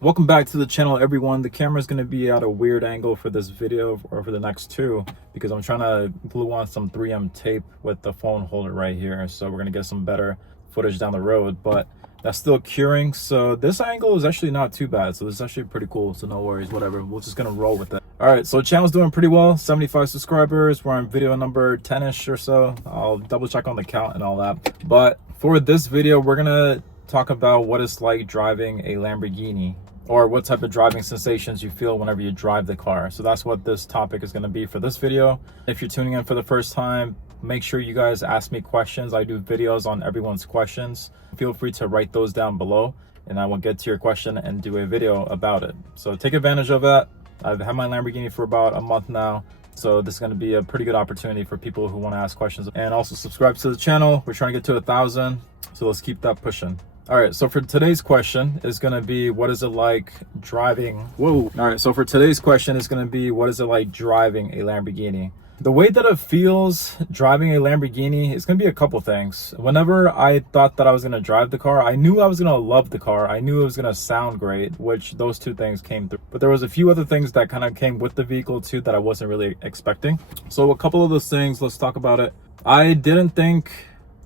Welcome back to the channel, everyone. The camera is going to be at a weird angle for this video or for the next two because I'm trying to glue on some 3M tape with the phone holder right here, so we're going to get some better footage down the road, but that's still curing. So this angle is actually not too bad, so this is actually pretty cool, so no worries, whatever. We're just going to roll with it. All right, so the channel's doing pretty well. 75 subscribers. We're on video number 10ish or so. I'll double check on the count and all that, but for this video we're going to talk about what it's like driving a Lamborghini, or what type of driving sensations you feel whenever you drive the car. So that's what this topic is going to be for this video. If you're tuning in for the first time, make sure you guys ask me questions. I do videos on everyone's questions. Feel free to write those down below and I will get to your question and do a video about it. So take advantage of that. I've had my Lamborghini for about a month now, so this is going to be a pretty good opportunity for people who want to ask questions. And also subscribe to the channel. We're trying to get to 1,000, so let's keep that pushing. All right, so for today's question is going to be, what is it like driving? Whoa. All right, so for today's question is going to be, what is it like driving a Lamborghini? The way that it feels driving a Lamborghini is going to be a couple things. Whenever I thought that I was going to drive the car, I knew I was going to love the car. I knew it was going to sound great, which those two things came through. But there was a few other things that kind of came with the vehicle too that I wasn't really expecting. So a couple of those things, let's talk about it. I didn't think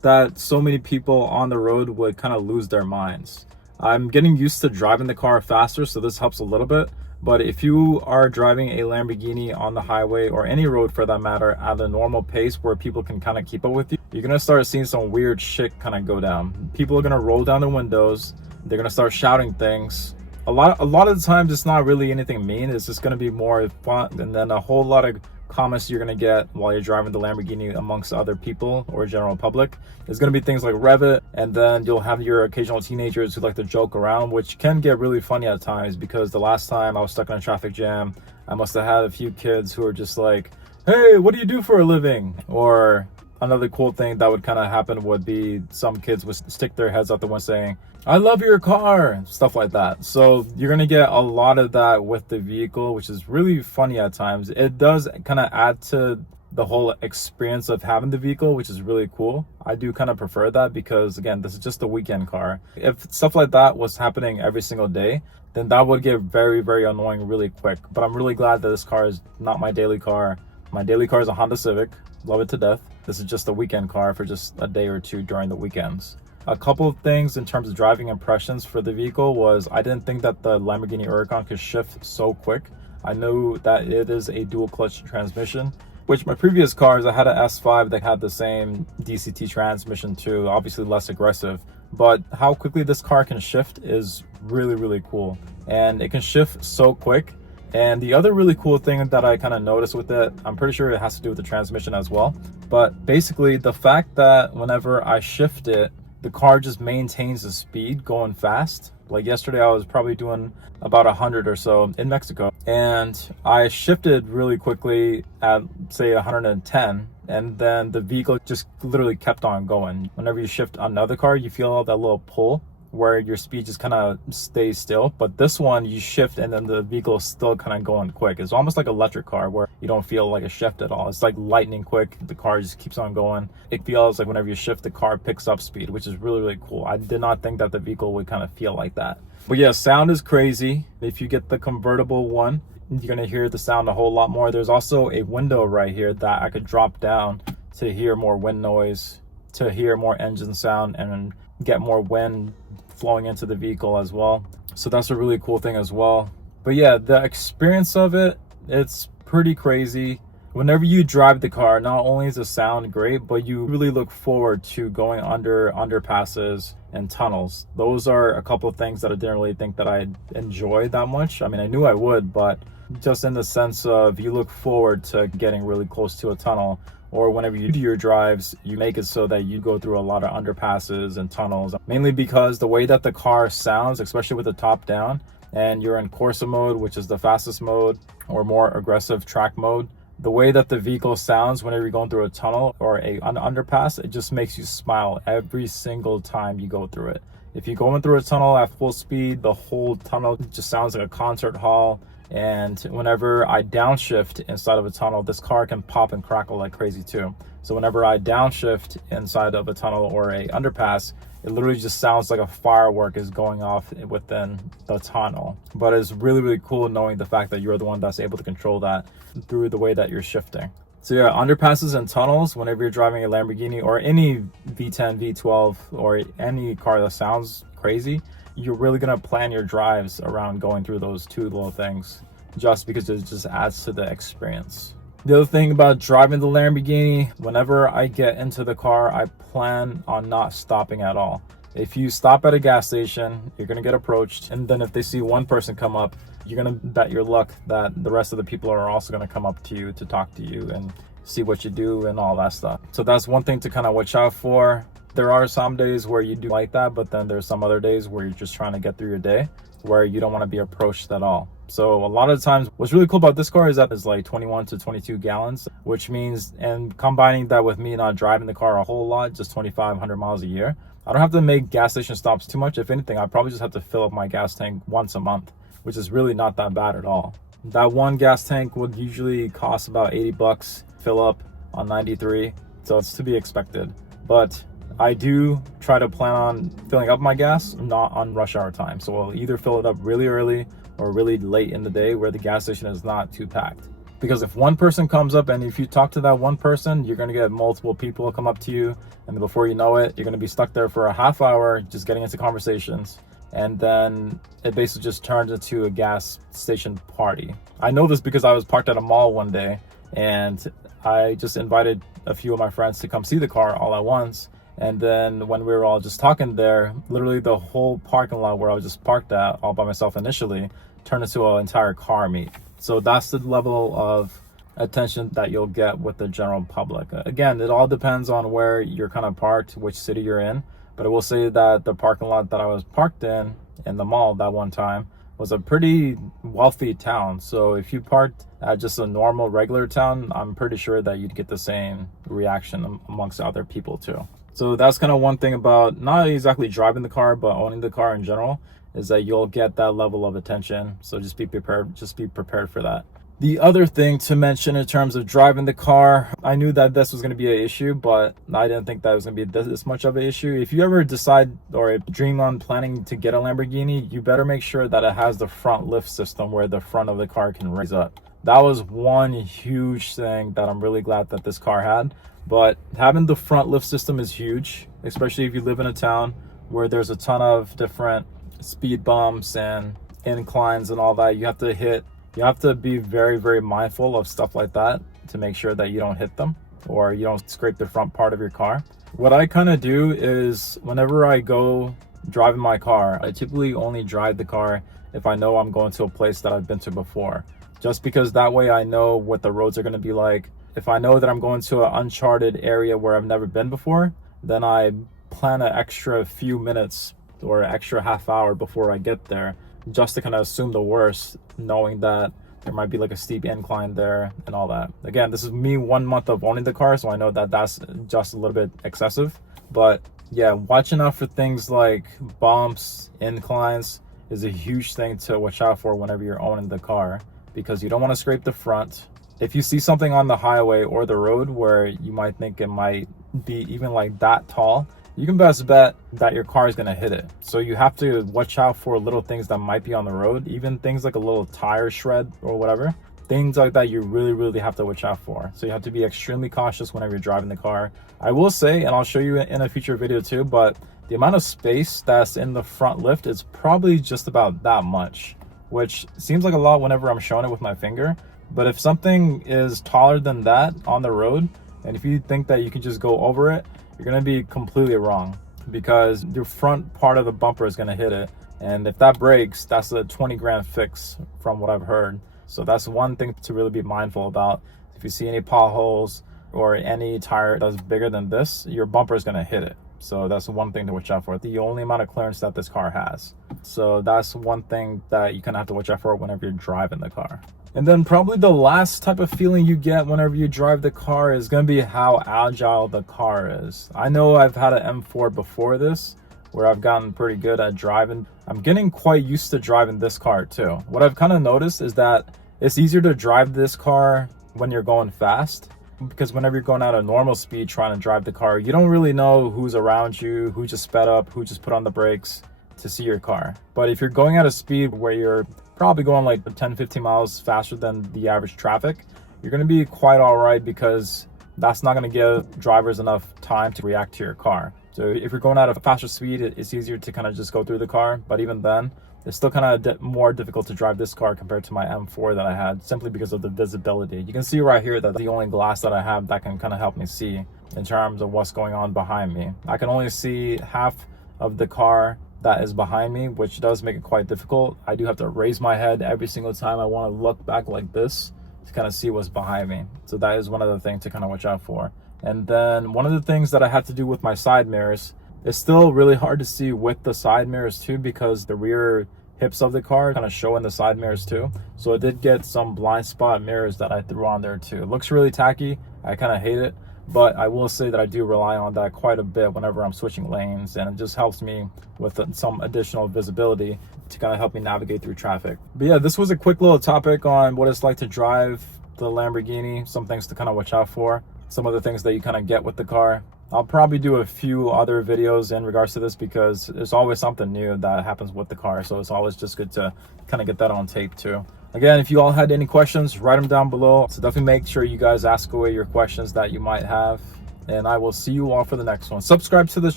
that so many people on the road would kind of lose their minds. I'm getting used to driving the car faster, so this helps a little bit. But if you are driving a Lamborghini on the highway, or any road for that matter, at a normal pace where people can kind of keep up with you, you're gonna start seeing some weird shit kind of go down. People are gonna roll down the windows, they're gonna start shouting things. A lot of the times it's not really anything mean, it's just gonna be more fun, and then a whole lot of comments you're gonna get while you're driving the Lamborghini amongst other people or general public is gonna be things like rev it, and then you'll have your occasional teenagers who like to joke around, which can get really funny at times. Because the last time I was stuck in a traffic jam, I must have had a few kids who were just like, "Hey, what do you do for a living?" Or another cool thing that would kind of happen would be some kids would stick their heads out the window saying, "I love your car," stuff like that. So you're gonna get a lot of that with the vehicle, which is really funny at times. It does kind of add to the whole experience of having the vehicle, which is really cool. I do kind of prefer that because, again, this is just a weekend car. If stuff like that was happening every single day, then that would get very, very annoying really quick. But I'm really glad that this car is not my daily car. My daily car is a Honda Civic. Love it to death. This is just a weekend car for just a day or two during the weekends. A couple of things in terms of driving impressions for the vehicle was, I didn't think that the Lamborghini Huracán could shift so quick. I knew that it is a dual clutch transmission, which my previous cars, I had an S5 that had the same DCT transmission too, obviously less aggressive. But how quickly this car can shift is really, really cool. And it can shift so quick. And the other really cool thing that I kind of noticed with it, I'm pretty sure it has to do with the transmission as well. But basically the fact that whenever I shift it, the car just maintains the speed going fast. Like yesterday, I was probably doing about 100 or so in Mexico, and I shifted really quickly at say 110, and then the vehicle just literally kept on going. Whenever you shift another car, you feel that little pull where your speed just kind of stays still. But this one, you shift and then the vehicle is still kind of going quick. It's almost like an electric car where you don't feel like a shift at all. It's like lightning quick. The car just keeps on going. It feels like whenever you shift, the car picks up speed, which is really, really cool. I did not think that the vehicle would kind of feel like that. But yeah, sound is crazy. If you get the convertible one, you're gonna hear the sound a whole lot more. There's also a window right here that I could drop down to hear more wind noise, to hear more engine sound, and get more wind flowing into the vehicle as well. So that's a really cool thing as well. But yeah, the experience of it, it's pretty crazy. Whenever you drive the car, not only is the sound great, but you really look forward to going under underpasses and tunnels. Those are a couple of things that I didn't really think that I'd enjoy that much. I mean, I knew I would, but just in the sense of you look forward to getting really close to a tunnel, or whenever you do your drives, you make it so that you go through a lot of underpasses and tunnels, mainly because the way that the car sounds, especially with the top down, and you're in Corsa mode, which is the fastest mode, or more aggressive track mode, the way that the vehicle sounds whenever you're going through a tunnel or an underpass, it just makes you smile every single time you go through it. If you're going through a tunnel at full speed, the whole tunnel just sounds like a concert hall. And whenever I downshift inside of a tunnel, this car can pop and crackle like crazy too. So whenever I downshift inside of a tunnel or a underpass, it literally just sounds like a firework is going off within the tunnel. But it's really, really cool knowing the fact that you're the one that's able to control that through the way that you're shifting. So yeah, underpasses and tunnels, whenever you're driving a Lamborghini or any V10, V12, or any car that sounds crazy, you're really gonna plan your drives around going through those two little things, just because it just adds to the experience. The other thing about driving the Lamborghini, whenever I get into the car, I plan on not stopping at all. If you stop at a gas station, you're gonna get approached, and then if they see one person come up, you're gonna bet your luck that the rest of the people are also gonna come up to you to talk to you and see what you do and all that stuff. So that's one thing to kind of watch out for. There are some days where you do like that, but then there's some other days where you're just trying to get through your day where you don't want to be approached at all. So a lot of the times, what's really cool about this car is that it's like 21 to 22 gallons, which means, and combining that with me not driving the car a whole lot, just 2,500 miles a year, I don't have to make gas station stops too much. If anything, I probably just have to fill up my gas tank once a month, which is really not that bad at all. That one gas tank would usually cost about 80 bucks, fill up on 93. So it's to be expected. But I do try to plan on filling up my gas, not on rush hour time. So I'll either fill it up really early or really late in the day where the gas station is not too packed. Because if one person comes up and if you talk to that one person, you're gonna get multiple people come up to you. And before you know it, you're gonna be stuck there for a half hour just getting into conversations. And then it basically just turns into a gas station party. I know this because I was parked at a mall one day and I just invited a few of my friends to come see the car all at once. And then when we were all just talking there, literally the whole parking lot where I was just parked at all by myself initially turned into an entire car meet. So that's the level of attention that you'll get with the general public. Again, it all depends on where you're kind of parked, which city you're in. But I will say that the parking lot that I was parked in the mall that one time, was a pretty wealthy town. So if you parked at just a normal regular town, I'm pretty sure that you'd get the same reaction amongst other people too. So that's kind of one thing about not exactly driving the car, but owning the car in general, is that you'll get that level of attention. So just be prepared for that. The other thing to mention in terms of driving the car, I knew that this was going to be an issue, but I didn't think that was going to be this much of an issue. If you ever decide or dream on planning to get a Lamborghini, you better make sure that it has the front lift system where the front of the car can raise up. That was one huge thing that I'm really glad that this car had. But having the front lift system is huge, especially if you live in a town where there's a ton of different speed bumps and inclines and all that. You have to be very, very mindful of stuff like that to make sure that you don't hit them or you don't scrape the front part of your car. What I kind of do is whenever I go driving my car, I typically only drive the car if I know I'm going to a place that I've been to before. Just because that way I know what the roads are going to be like. If I know that I'm going to an uncharted area where I've never been before, then I plan an extra few minutes or extra half hour before I get there, just to kind of assume the worst, knowing that there might be like a steep incline there and all that. Again, this is me 1 month of owning the car, so I know that that's just a little bit excessive. But yeah, watching out for things like bumps, inclines is a huge thing to watch out for whenever you're owning the car, because you don't want to scrape the front. If you see something on the highway or the road where you might think it might be even like that tall, you can best bet that your car is going to hit it. So you have to watch out for little things that might be on the road, even things like a little tire shred or whatever. Things like that you really, really have to watch out for. So you have to be extremely cautious whenever you're driving the car. I will say, and I'll show you in a future video too, but the amount of space that's in the front lift is probably just about that much, which seems like a lot whenever I'm showing it with my finger. But if something is taller than that on the road, and if you think that you can just go over it, you're going to be completely wrong, because your front part of the bumper is going to hit it. And if that breaks, that's a 20 grand fix from what I've heard. So that's one thing to really be mindful about. If you see any potholes or any tire that's bigger than this, your bumper is going to hit it. So that's one thing to watch out for. The only amount of clearance that this car has. So that's one thing that you kind of have to watch out for whenever you're driving the car. And then probably the last type of feeling you get whenever you drive the car is going to be how agile the car is. I know I've had an M4 before this, where I've gotten pretty good at driving. I'm getting quite used to driving this car too. What I've kind of noticed is that it's easier to drive this car when you're going fast, because whenever you're going at a normal speed trying to drive the car, you don't really know who's around you, who just sped up, who just put on the brakes to see your car. But if you're going at a speed where you're probably going like 10-15 miles faster than the average traffic, you're going to be quite all right, because that's not going to give drivers enough time to react to your car. So if you're going at a faster speed, it's easier to kind of just go through the car. But even then, it's still kind of more difficult to drive this car compared to my M4 that I had, simply because of the visibility. You can see right here that the only glass that I have that can kind of help me see in terms of what's going on behind me. I can only see half of the car that is behind me, which does make it quite difficult. I do have to raise my head every single time I want to look back like this to kind of see what's behind me. So that is one of the things to kind of watch out for. And then one of the things that I had to do with my side mirrors, it's still really hard to see with the side mirrors too, because the rear hips of the car kind of show in the side mirrors too. So I did get some blind spot mirrors that I threw on there too. It looks really tacky. I kind of hate it, but I will say that I do rely on that quite a bit whenever I'm switching lanes, and it just helps me with some additional visibility to kind of help me navigate through traffic. But yeah, this was a quick little topic on what it's like to drive the Lamborghini, some things to kind of watch out for, some of the things that you kind of get with the car. I'll probably do a few other videos in regards to this, because there's always something new that happens with the car. So it's always just good to kind of get that on tape too. Again, if you all had any questions, write them down below. So definitely make sure you guys ask away your questions that you might have. And I will see you all for the next one. Subscribe to this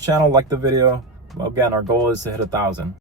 channel, like the video. Again, our goal is to hit 1,000.